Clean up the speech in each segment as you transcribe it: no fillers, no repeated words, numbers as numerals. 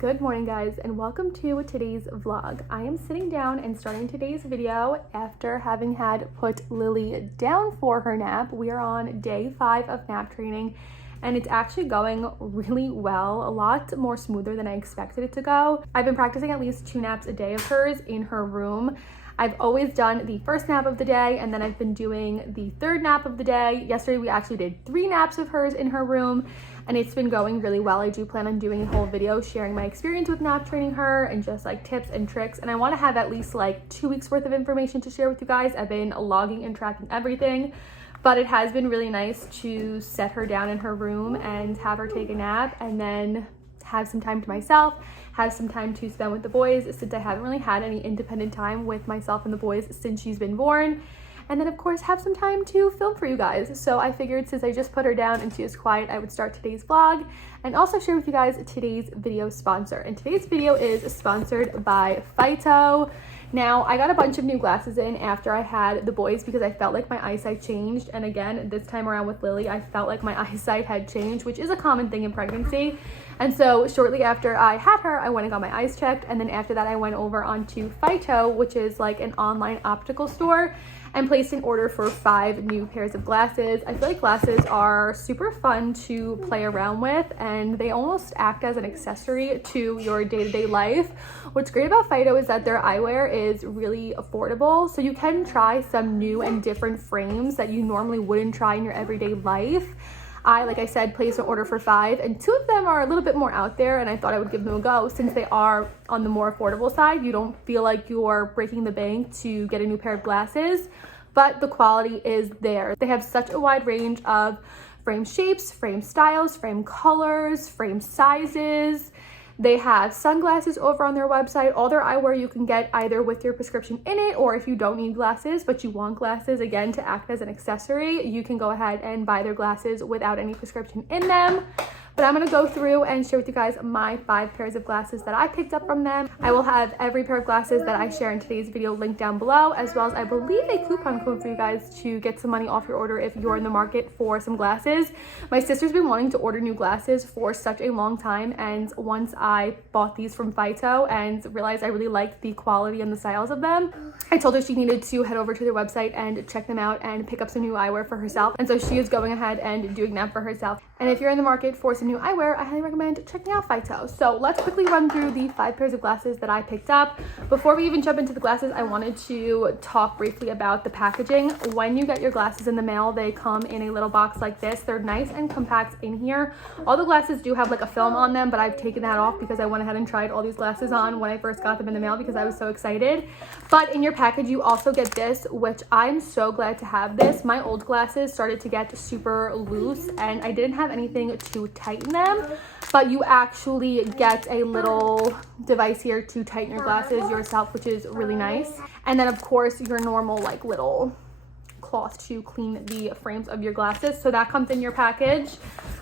Good morning, guys, and welcome to today's vlog. I am sitting down and starting today's video after having had put Lily down for her nap. We are on day 5 of nap training and it's actually going really well, a lot more smoother than I expected it to go. I've been practicing at least 2 naps a day of hers in her room. I've always done the first nap of the day and then I've been doing the third nap of the day. Yesterday we actually did 3 naps of hers in her room and it's been going really well. I do plan on doing a whole video sharing my experience with nap training her and just like tips and tricks, and I want to have at least like 2 weeks worth of information to share with you guys. I've been logging and tracking everything, but it has been really nice to set her down in her room and have her take a nap and then have some time to myself, have some time to spend with the boys since I haven't really had any independent time with myself and the boys since she's been born. And then of course have some time to film for you guys. So I figured since I just put her down and she was quiet, I would start today's vlog and also share with you guys today's video sponsor. And today's video is sponsored by Fytoo. Now, I got a bunch of new glasses in after I had the boys because I felt like my eyesight changed. And again, this time around with Lily, I felt like my eyesight had changed, which is a common thing in pregnancy. And so shortly after I had her, I went and got my eyes checked. And then after that, I went over onto Fytoo, which is like an online optical store, and placed an order for 5 new pairs of glasses. I feel like glasses are super fun to play around with and they almost act as an accessory to your day-to-day life. What's great about Fytoo is that their eyewear is really affordable, so you can try some new and different frames that you normally wouldn't try in your everyday life. Like I said, placed an order for 5 and 2 of them are a little bit more out there and I thought I would give them a go since they are on the more affordable side. You don't feel like you're breaking the bank to get a new pair of glasses, but the quality is there. They have such a wide range of frame shapes, frame styles, frame colors, frame sizes. They have sunglasses over on their website. All their eyewear you can get either with your prescription in it, or if you don't need glasses but you want glasses again to act as an accessory, you can go ahead and buy their glasses without any prescription in them. But I'm gonna go through and share with you guys my 5 pairs of glasses that I picked up from them. I will have every pair of glasses that I share in today's video linked down below, as well as I believe a coupon code for you guys to get some money off your order if you're in the market for some glasses. My sister's been wanting to order new glasses for such a long time, and once I bought these from Fytoo and realized I really liked the quality and the styles of them, I told her she needed to head over to their website and check them out and pick up some new eyewear for herself. And so she is going ahead and doing that for herself. And if you're in the market for some new eyewear, I highly recommend checking out Fytoo. So let's quickly run through the 5 pairs of glasses that I picked up. Before we even jump into the glasses, I wanted to talk briefly about the packaging. When you get your glasses in the mail, they come in a little box like this. They're nice and compact in here. All the glasses do have like a film on them, but I've taken that off because I went ahead and tried all these glasses on when I first got them in the mail because I was so excited. But in your package, you also get this, which I'm so glad to have this. My old glasses started to get super loose and I didn't have anything to tighten them, but you actually get a little device here to tighten your glasses yourself, which is really nice. And then of course your normal like little cloth to clean the frames of your glasses, so that comes in your package.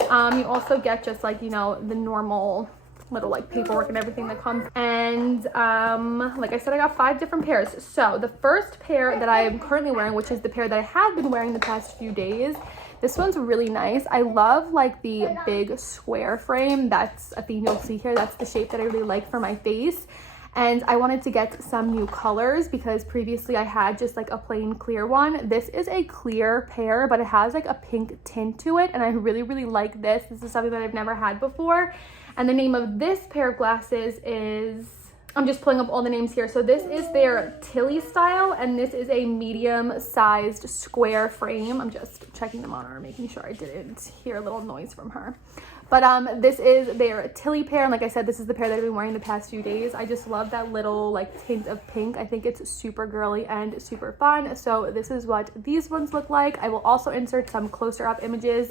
You also get just like, you know, the normal little like paperwork and everything that comes. And like I said, I got 5 different pairs. So the first pair that I am currently wearing, which is the pair that I have been wearing the past few days, this one's really nice. I love like the big square frame. That's a thing you'll see here. That's the shape that I really like for my face. And I wanted to get some new colors because previously I had just like a plain clear one. This is a clear pair, but it has like a pink tint to it. And I really, really like this. This is something that I've never had before. And the name of this pair of glasses is, I'm just pulling up all the names here. So this is their Tilly style, and this is a medium-sized square frame. I'm just checking them on her, making sure I didn't hear a little noise from her. But this is their Tilly pair, and like I said, this is the pair that I've been wearing the past few days. I just love that little like tint of pink. I think it's super girly and super fun. So this is what these ones look like. I will also insert some closer up images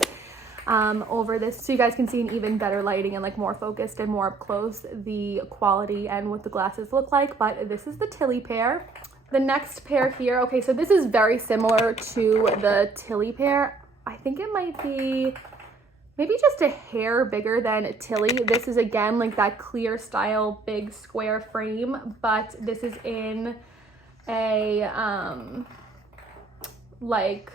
over this so you guys can see in even better lighting and like more focused and more up close the quality and what the glasses look like. But this is the Tilly pair. The next pair here, okay, so this is very similar to the Tilly pair. I think it might be maybe just a hair bigger than Tilly. This is again like that clear style big square frame, but this is in a like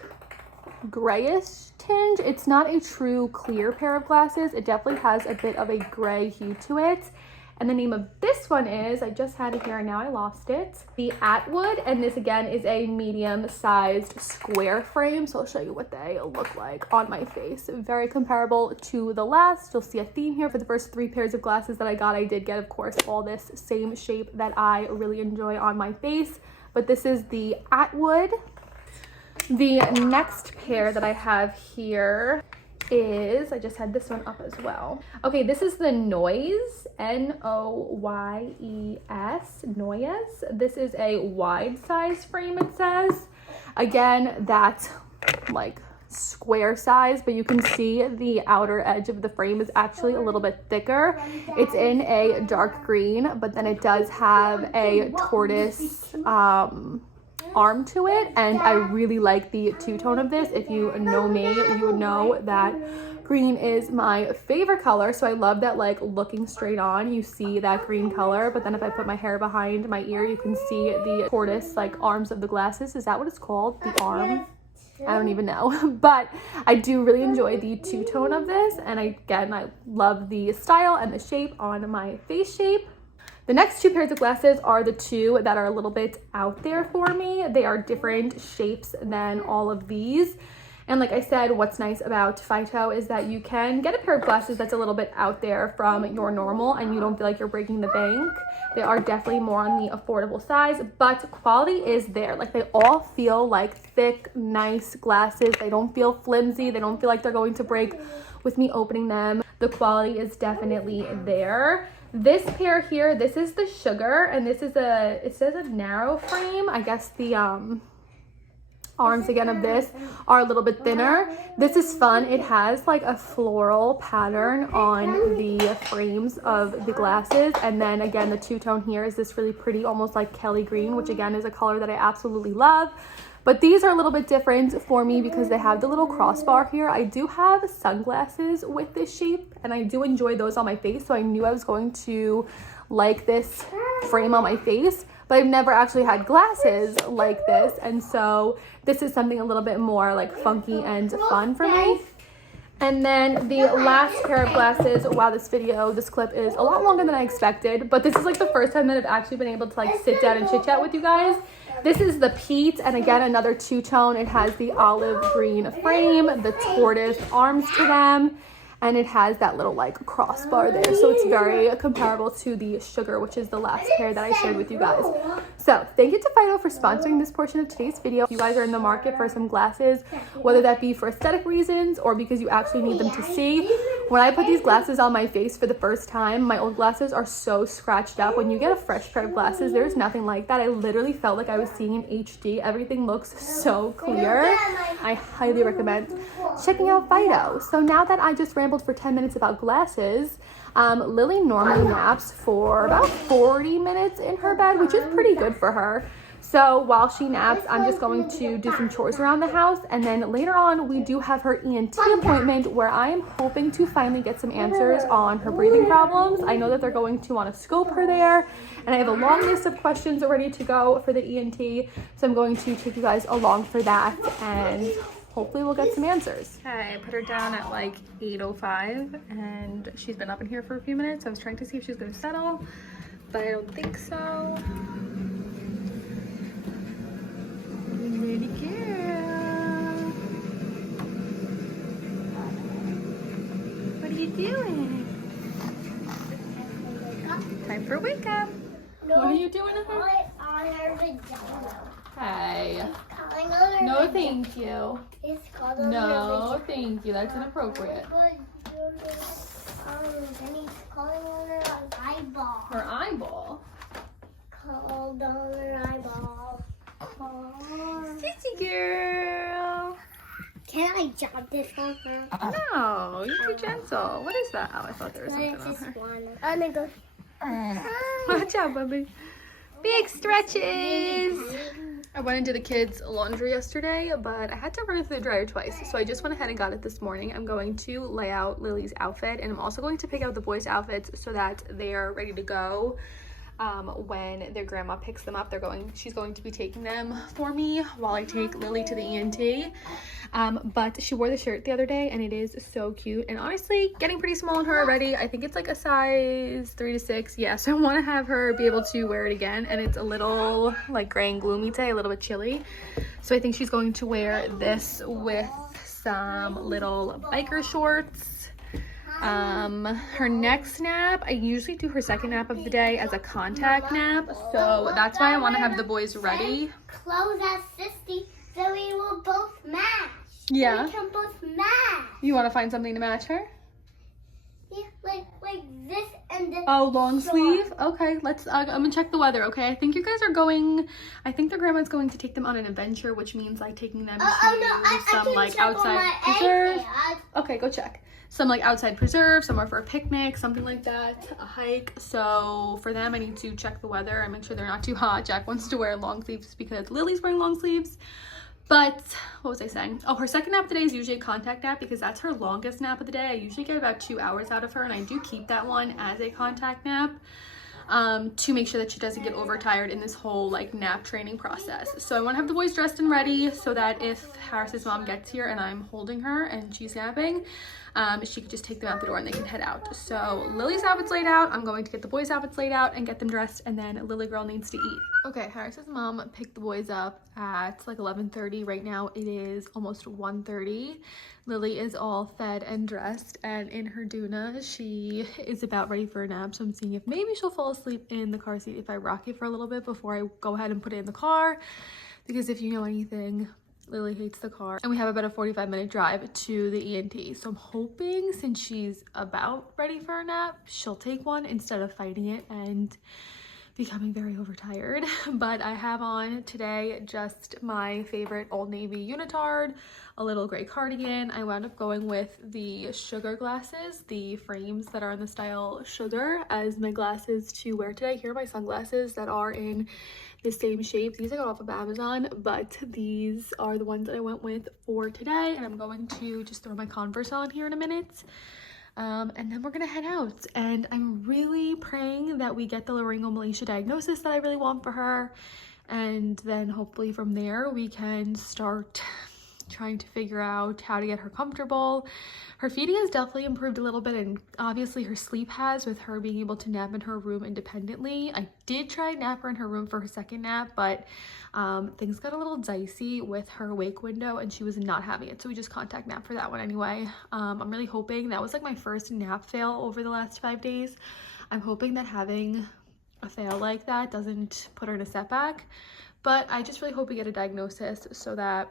grayish tinge. It's not a true clear pair of glasses. It definitely has a bit of a gray hue to it. And the name of this one is, I just had it here and now I lost it, the Atwood. And this again is a medium-sized square frame. So I'll show you what they look like on my face. Very comparable to the last. You'll see a theme here. For the first 3 pairs of glasses that I got, I did get, of course, all this same shape that I really enjoy on my face. But this is the Atwood. The next pair that I have here is, I just had this one up as well. Okay, this is the Noyes, Noyes, Noyes. This is a wide size frame, it says. Again, that's like square size, but you can see the outer edge of the frame is actually a little bit thicker. It's in a dark green, but then it does have a tortoise arm to it, and I really like the two-tone of this. If you know me, you would know that green is my favorite color, so I love that, like, looking straight on you see that green color, but then if I put my hair behind my ear, you can see the tortoise like arms of the glasses. Is that what it's called? The arm? I don't even know. But I do really enjoy the two-tone of this, and I love the style and the shape on my face shape. The next 2 pairs of glasses are the 2 that are a little bit out there for me. They are different shapes than all of these. And like I said, what's nice about Fytoo is that you can get a pair of glasses that's a little bit out there from your normal and you don't feel like you're breaking the bank. They are definitely more on the affordable size, but quality is there. Like, they all feel like thick, nice glasses. They don't feel flimsy. They don't feel like they're going to break with me opening them. The quality is definitely there. This pair here, this is the Sugar, and this is it says a narrow frame. I guess the arms again of this are a little bit thinner. This is fun. It has like a floral pattern on the frames of the glasses, and then again the two-tone here is this really pretty, almost like Kelly green, which again is a color that I absolutely love. But these are a little bit different for me because they have the little crossbar here. I do have sunglasses with this shape, and I do enjoy those on my face, so I knew I was going to like this frame on my face, but I've never actually had glasses like this, and so this is something a little bit more like funky and fun for me. And then the last pair of glasses, wow, this clip is a lot longer than I expected, but this is like the first time that I've actually been able to like sit down and chit chat with you guys. This is the Pete, and again, another two-tone. It has the olive green frame, the tortoise arms to them, and it has that little like crossbar there. So it's very comparable to the Sugar, which is the last pair that I shared with you guys. So thank you to Fytoo for sponsoring this portion of today's video. If you guys are in the market for some glasses, whether that be for aesthetic reasons or because you actually need them to see, when I put these glasses on my face for the first time, my old glasses are so scratched up. When you get a fresh pair of glasses, there's nothing like that. I literally felt like I was seeing in HD. Everything looks so clear. I highly recommend checking out Fytoo. So now that I just rambled for 10 minutes about glasses, Lily normally naps for about 40 minutes in her bed, which is pretty good for her. So while she naps, I'm just going to do some chores around the house, and then later on we do have her ENT appointment where I am hoping to finally get some answers on her breathing problems. I know that they're going to want to scope her there, and I have a long list of questions ready to go for the ENT, so I'm going to take you guys along for that, and hopefully we'll get some answers. Okay, I put her down at like 8:05 and she's been up in here for a few minutes. I was trying to see if she's gonna settle, but I don't think so. Pretty girl. What are you doing? Time for wake up. What are you doing at her? Hey. No, thank you. No, thank you. That's inappropriate. Then he's calling on her eyeball. Her eyeball? Called on her eyeball. Sissy girl. Can I jump this on her? No, you're too gentle. What is that? Oh, I thought there was something on her. I'm gonna go. Watch out, Bubby. Big stretches. I went and did the kids' laundry yesterday, but I had to run it through the dryer twice, so I just went ahead and got it this morning. I'm going to lay out Lily's outfit, and I'm also going to pick out the boys' outfits so that they are ready to go. when their grandma picks them up. She's going to be taking them for me while I take Lily to the ENT. But she wore the shirt the other day and it is so cute, and honestly getting pretty small on her already. I think it's like a size 3 to 6. Yeah, so I want to have her be able to wear it again, and it's a little like gray and gloomy today, a little bit chilly, so I think she's going to wear this with some little biker shorts. Her next nap, I usually do her second nap of the day as a contact nap, so that's why I want to have the boys ready. Clothes as Sissy, so we will both match. Yeah. We can both match. You want to find something to match her? Yeah, like this and this. Oh, long short. sleeve? Okay, let's, I'm gonna check the weather, okay? I think you guys are going, I think their grandma's going to take them on an adventure, which means like taking them to some like outside preserve. Okay, go check. Some like outside preserve, somewhere for a picnic, something like that, a hike. So for them, I need to check the weather and make sure they're not too hot. Jack wants to wear long sleeves because Lily's wearing long sleeves. But what was I saying? Oh, her second nap today is usually a contact nap because that's her longest nap of the day. I usually get about 2 hours out of her, and I do keep that one as a contact nap to make sure that she doesn't get overtired in this whole like nap training process. So I want to have the boys dressed and ready so that if Harris's mom gets here and I'm holding her and she's napping, she could just take them out the door and they can head out. So Lily's outfit's laid out. I'm going to get the boys' outfits laid out and get them dressed, and then Lily girl needs to eat. Okay, Harris's mom picked the boys up at like 11:30. Right now it is almost 1:30. Lily is all fed and dressed and in her doona. She is about ready for a nap, so I'm seeing if maybe she'll fall asleep in the car seat if I rock it for a little bit before I go ahead and put it in the car, because if you know anything, Lily hates the car, and we have about a 45-minute drive to the ENT. So I'm hoping, since she's about ready for a nap, she'll take one instead of fighting it and becoming very overtired. But I have on today just my favorite Old Navy unitard, a little gray cardigan. I wound up going with the sugar glasses, the frames that are in the style sugar, as my glasses to wear today. Here are my sunglasses that are in the same shape. These I got off of Amazon, but these are the ones that I went with for today, and I'm going to just throw my Converse on here in a minute. And then we're gonna head out, and I'm really praying that we get the Laryngomalacia diagnosis that I really want for her, and then hopefully from there we can start trying to figure out how to get her comfortable. Her feeding has definitely improved a little bit, and obviously her sleep has, with her being able to nap in her room independently. I did try nap her in her room for her second nap, but things got a little dicey with her wake window and she was not having it, so we just contact nap for that one anyway. I'm really hoping, that was like my first nap fail over the last 5 days. I'm hoping that having a fail like that doesn't put her in a setback, but I just really hope we get a diagnosis so that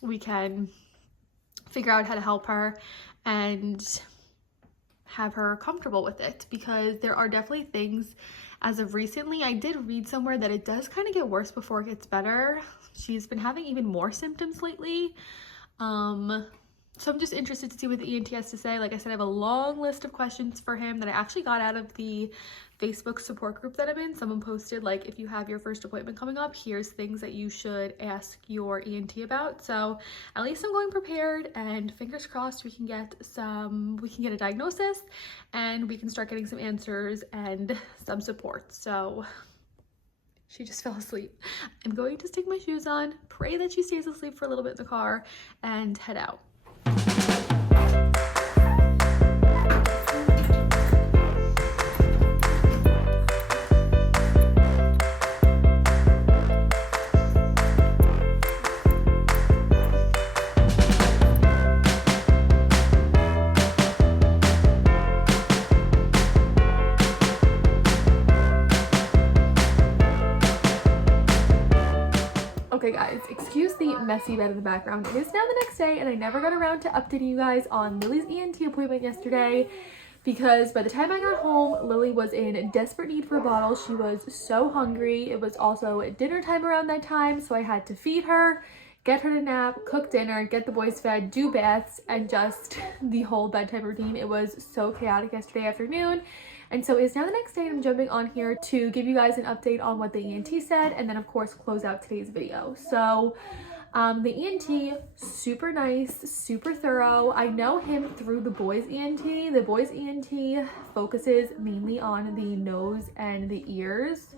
we can figure out how to help her and have her comfortable with it, because there are definitely things as of recently. I did read somewhere that it does kind of get worse before it gets better. She's been having even more symptoms lately. So I'm just interested to see what the ENT has to say. Like I said, I have a long list of questions for him that I actually got out of the Facebook support group that I'm in. Someone posted, like, if you have your first appointment coming up, here's things that you should ask your ENT about. So at least I'm going prepared, and fingers crossed we can get a diagnosis and we can start getting some answers and some support. So she just fell asleep. I'm going to stick my shoes on, pray that she stays asleep for a little bit in the car, and head out. Okay guys, excuse the messy bed in the background. It is now the next day and I never got around to updating you guys on Lily's ENT appointment yesterday, because by the time I got home, Lily was in desperate need for a bottle. She was so hungry. It was also dinner time around that time, so I had to feed her, get her to nap, cook dinner, get the boys fed, do baths, and just the whole bedtime routine. It was so chaotic yesterday afternoon. And so it's now the next day and I'm jumping on here to give you guys an update on what the ENT said, and then of course close out today's video. So The ENT, super nice, super thorough. I know him through the boys ENT. The boys ENT focuses mainly on the nose and the ears.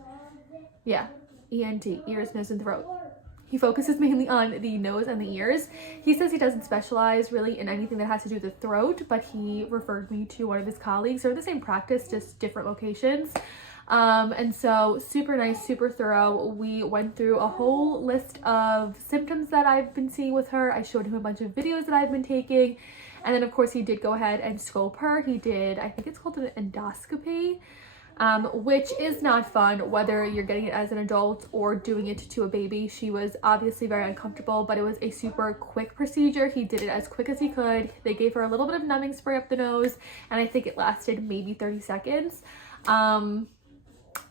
Yeah, ENT, ears, nose, and throat. He focuses mainly on the nose and the ears. He says he doesn't specialize really in anything that has to do with the throat, but he referred me to one of his colleagues. They're the same practice, just different locations. And so super nice, super thorough. We went through a whole list of symptoms that I've been seeing with her. I showed him a bunch of videos that I've been taking. And then of course he did go ahead and scope her. He did, I think it's called an endoscopy. Which is not fun, whether you're getting it as an adult or doing it to a baby. She was obviously very uncomfortable, but it was a super quick procedure. He did it as quick as he could. They gave her a little bit of numbing spray up the nose, and I think it lasted maybe 30 seconds.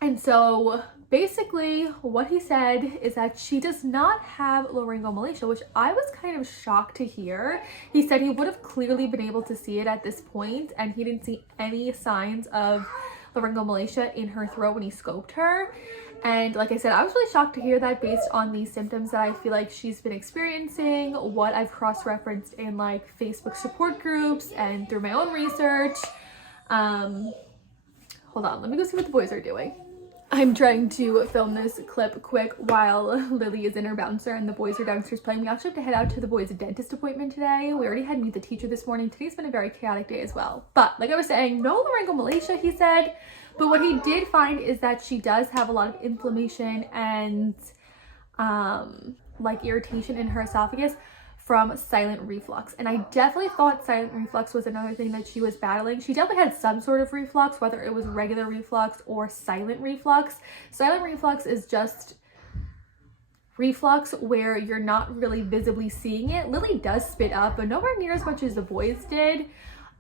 And so basically what he said is that she does not have laryngomalacia, which I was kind of shocked to hear. He said he would have clearly been able to see it at this point, and he didn't see any signs of laryngomalacia in her throat when he scoped her. And like I said, I was really shocked to hear that based on these symptoms that I feel like she's been experiencing, what I've cross-referenced in like Facebook support groups and through my own research. Hold on, let me go see what the boys are doing. I'm trying to film this clip quick while Lily is in her bouncer and the boys are downstairs playing. We actually have to head out to the boys' dentist appointment today. We already had meet the teacher this morning. Today's been a very chaotic day as well. But like I was saying, no laryngomalacia, he said. But what he did find is that she does have a lot of inflammation and like irritation in her esophagus from silent reflux. And I definitely thought silent reflux was another thing that she was battling. She definitely had some sort of reflux, whether it was regular reflux or silent reflux. Silent reflux is just reflux where you're not really visibly seeing it. Lily does spit up, but nowhere near as much as the boys did.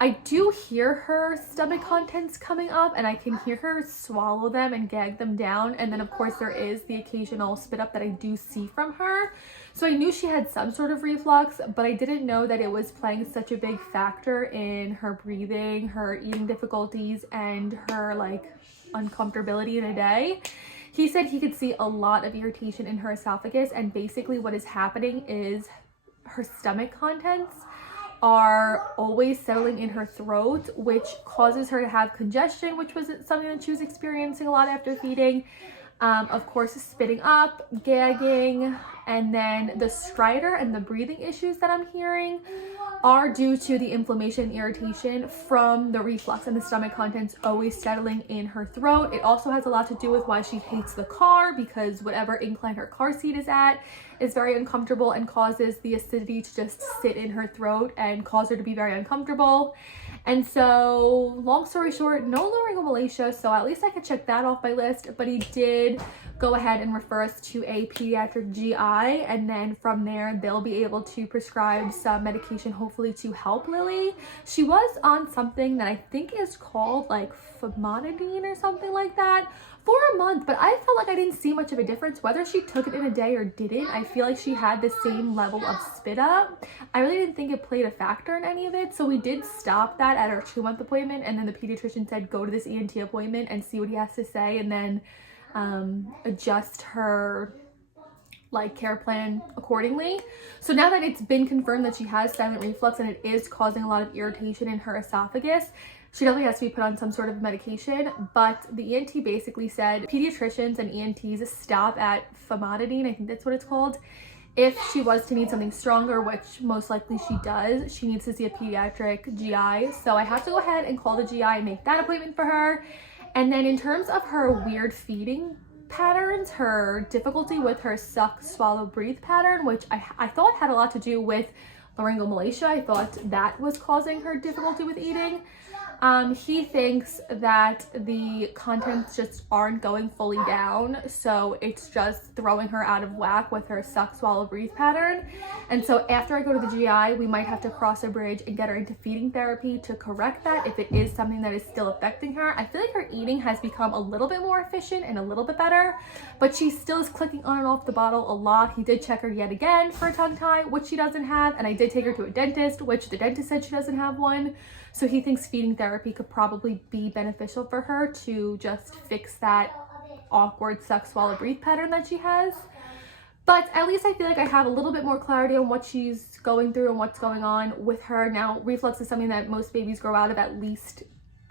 I do hear her stomach contents coming up, and I can hear her swallow them and gag them down. And then of course there is the occasional spit up that I do see from her. So I knew she had some sort of reflux, but I didn't know that it was playing such a big factor in her breathing, her eating difficulties, and her like uncomfortability in a day. He said he could see a lot of irritation in her esophagus, and basically what is happening is her stomach contents are always settling in her throat, which causes her to have congestion, which was something that she was experiencing a lot after feeding. Of course, spitting up, gagging, and then the stridor and the breathing issues that I'm hearing are due to the inflammation and irritation from the reflux and the stomach contents always settling in her throat. It also has a lot to do with why she hates the car, because whatever incline her car seat is at is very uncomfortable and causes the acidity to just sit in her throat and cause her to be very uncomfortable. And so, long story short, no laryngomalacia, so at least I could check that off my list. But he did go ahead and refer us to a pediatric GI, and then from there they'll be able to prescribe some medication, hopefully to help Lily. She was on something that I think is called like famotidine or something like that for a month, but I felt like I didn't see much of a difference whether she took it in a day or didn't. I feel like she had the same level of spit up. I really didn't think it played a factor in any of it, so we did stop that at our 2-month appointment, and then the pediatrician said go to this ENT appointment and see what he has to say, and then adjust her like care plan accordingly. So now that it's been confirmed that she has silent reflux and it is causing a lot of irritation in her esophagus, she definitely has to be put on some sort of medication. But the ENT basically said pediatricians and ENTs stop at famotidine, I think that's what it's called. If she was to need something stronger, which most likely she does, she needs to see a pediatric GI. So I have to go ahead and call the GI and make that appointment for her. And then in terms of her weird feeding patterns, her difficulty with her suck, swallow, breathe pattern, which I thought had a lot to do with laryngomalacia. I thought that was causing her difficulty with eating. He thinks that the contents just aren't going fully down, so it's just throwing her out of whack with her suck, swallow, breathe pattern. And so after I go to the GI, we might have to cross a bridge and get her into feeding therapy to correct that if it is something that is still affecting her. I feel like her eating has become a little bit more efficient and a little bit better, but she still is clicking on and off the bottle a lot. He did check her yet again for a tongue tie, which she doesn't have, and I did take her to a dentist, which the dentist said she doesn't have one. So he thinks feeding therapy could probably be beneficial for her to just fix that awkward suck, swallow, breathe pattern that she has. But at least I feel like I have a little bit more clarity on what she's going through and what's going on with her. Now, reflux is something that most babies grow out of at least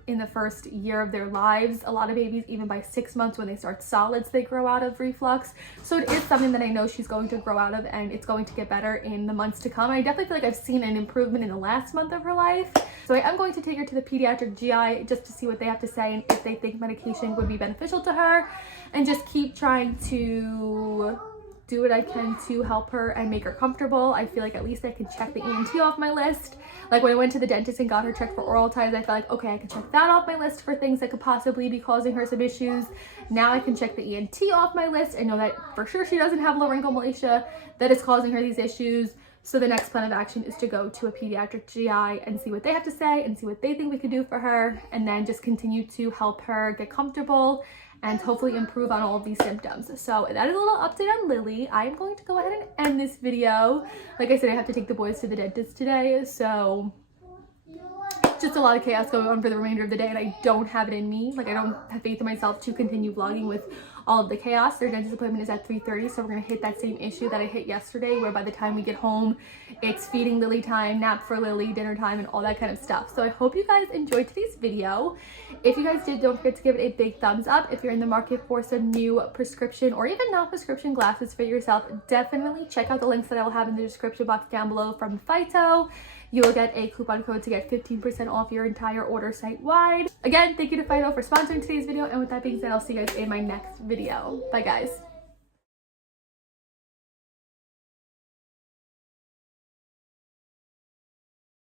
in the first year of their lives. A lot of babies, even by 6 months when they start solids, they grow out of reflux. So it is something that I know she's going to grow out of, and it's going to get better in the months to come. I definitely feel like I've seen an improvement in the last month of her life. So I am going to take her to the pediatric GI just to see what they have to say and if they think medication would be beneficial to her, and just keep trying to do what I can to help her and make her comfortable. I feel like at least I can check the ENT off my list. Like when I went to the dentist and got her checked for oral ties, I felt like, okay, I can check that off my list for things that could possibly be causing her some issues. Now I can check the ENT off my list and know that for sure she doesn't have laryngomalacia that is causing her these issues. So the next plan of action is to go to a pediatric GI and see what they have to say and see what they think we could do for her, and then just continue to help her get comfortable and hopefully improve on all of these symptoms. So that is a little update on Lily. I'm going to go ahead and end this video. Like I said, I have to take the boys to the dentist today, so just a lot of chaos going on for the remainder of the day, and I don't have it in me. Like, I don't have faith in myself to continue vlogging with all of the chaos. Their dentist appointment is at 3:30, so we're gonna hit that same issue that I hit yesterday, where by the time we get home, it's feeding Lily time, nap for Lily, dinner time, and all that kind of stuff. So I hope you guys enjoyed today's video. If you guys did, don't forget to give it a big thumbs up. If you're in the market for some new prescription or even non-prescription glasses for yourself, definitely check out the links that I will have in the description box down below from Fytoo. You will get a coupon code to get 15% off your entire order site-wide. Again, thank you to Fytoo for sponsoring today's video, and with that being said, I'll see you guys in my next video. Bye, guys.